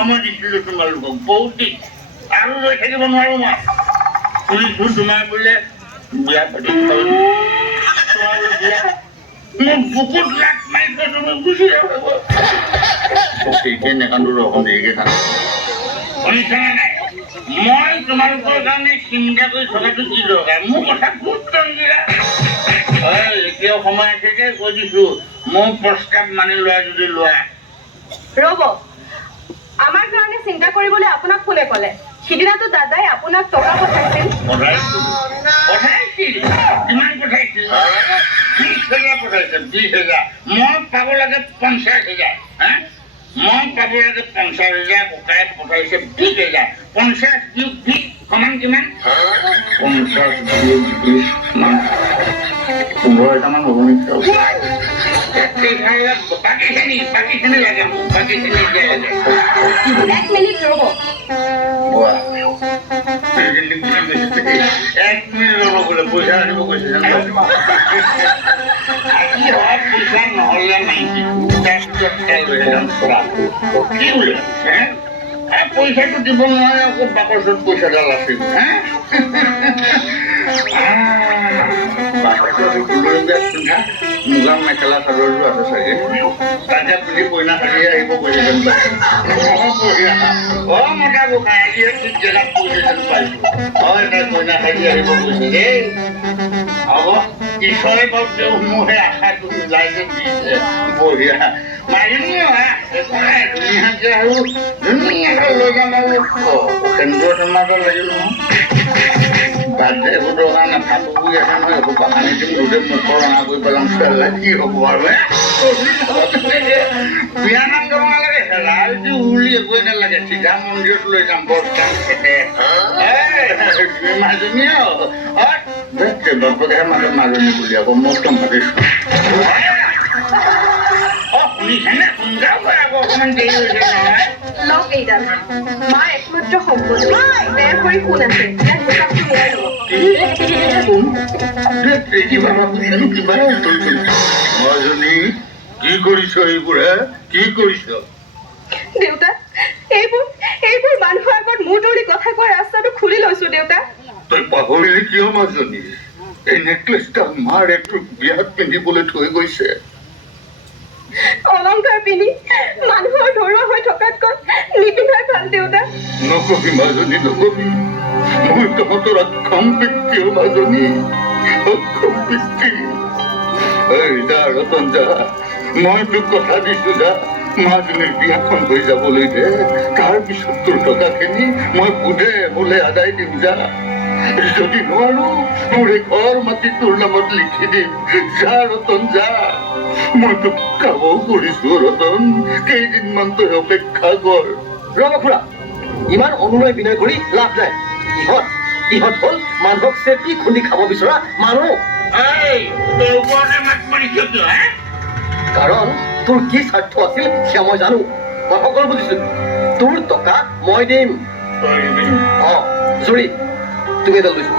সময় দিছিলোঁ তোমালোকক বহুত দিন আৰু ৰৈ থাকিব নোৱাৰো মই শুনিছোঁ তোমাৰ বোলে বিয়া পাতি মোক বুকুত লাট মাৰিছে তুমি গুচি যাব নেকান্দো ৰকম দেৰিকে থাক শুনিছানে নাই মই তোমালোকৰ কাৰণে চিন্তা কৰি থকাটো কি দৰকাৰ মোৰ কথা গুৰুত্ব নিদিলা এতিয়াও সময় আছে যে কৈ দিছো মোৰ প্ৰস্তাৱ মানি লোৱা যদি লোৱা ৰ'ব আমাৰ কাৰণে চিন্তা কৰিবলৈ আপোনাক কোনে ক'লে সিদিনাটো দাদাই আপোনাক টকা পঠাইছিল কিমান পঠাইছিল 20,000 পঠাইছে 20,000 মই পাব লাগে 50,000 হা মই পাব লাগে 50,000 ককাই পঠাইছে 20,000 50 বিয়োগ 20 সমান কিমান 50 বিয়োগ 20 মান 15,000 হ'ব নেকি বাকীখিনি লাগে মোক বাকীখিনি লাগে 1 মিনিট ৰ'ব এক মিনিট ৰ'ব বোলে পইচা আনিব কৈছে পইচা নহ'লে কি বোলে পইচাটো দিব নোৱাৰে আকৌ বাকচত পইচাডাল আছিল মুগা মেখেলা চাদৰটো আছে চাগে তাকে পিন্ধি কইনা সাজি আহিব কৈছে যেন মতা গোসাঁই আজি ঠিক জেগাত কৈছে যেন পাইছো হয় তাই কইনা সাজি আহিব কৈছে দেই হ'ব ঈশ্বৰে বাৰু তেওঁ মোৰ সেই আশাটো ওলাই যে দিছে বঢ়িয়া মাৰিম একো নাই ধুনীয়াকে আৰু ধুনীয়াকে লৈ যাম আৰু কেন্দ্ৰীয় সমাজত লাগিব বাৰ্থডে একো দৰকাৰ নাই ভাতো বুজি আছে নহয় একো পানী দিম গোটেই মুখৰ ৰঙা কৰি পেলাম কি হ'ব আৰু বিয়া নাম যাব নালাগে ৰাইজে উৰুলি একোৱে নালাগে চিধা মন্দিৰত লৈ যাম বৰষ্টান খেতে মাজনী বাপেকেহে মাজত মাজনী বুলি আকৌ মই একদম ভাবিছো শুনিছেনে সোনকাল কৰে আকৌ অকণমান দেৰি হৈছে নহয় লওক এইডাল মাৰ একমাত্ৰ সম্পত্তি বেৰ কৰি কোন আছে ইয়াৰ হিচাপটো মিলাই ল'ব মাজনী কি কৰিছ এইবোৰ কি কৰিছ দেউতা এইবোৰ মানুহৰ আগত মূৰ তুলি কথা কোৱা ৰাস্তাটো খুলি লৈছো দেউতা তই পাহৰিলি কিয় মাজনী এই নেকলেছটা মাৰ একটো বিয়াত পিন্ধিবলৈ থৈ গৈছে অলংকাৰ পিন্ধি মানুহৰ ধৰুৱা হৈ থকাতকৈ নিপিন্ধাই ভাল দেউতা নকবি মাজনী নকবি মই তহঁতৰ অক্ষম পিতৃ মাজনী অক্ষম পিতৃ যা ৰতন যা মই তোক কথা দিছো যা মাজনীৰ বিয়াখন হৈ যাবলৈ দে তাৰপিছত তোৰ টকাখিনি মই সুধে বোলে আদায় দিম যা যদি নোৱাৰো তোৰ এই ঘৰ মাটি তোৰ নামত লিখি দিম যা ৰতন যা মই তোক কামো কৰিছো ৰতন কেইদিনমান তই অপেক্ষা কৰ ৰ'ব খুৰা ইমান অনুনয় বিনয় কৰি লাভ নাই ইহঁত হ'ল মানুহক চেপি খুন্দি খাব বিচৰা মানুহ কাৰণ তোৰ কি স্বাৰ্থ আছিল সেয়া মই জানো মই সকলো বুজিছো তোৰ টকা মই দিম জুৰি তুমি এডাল লৈছো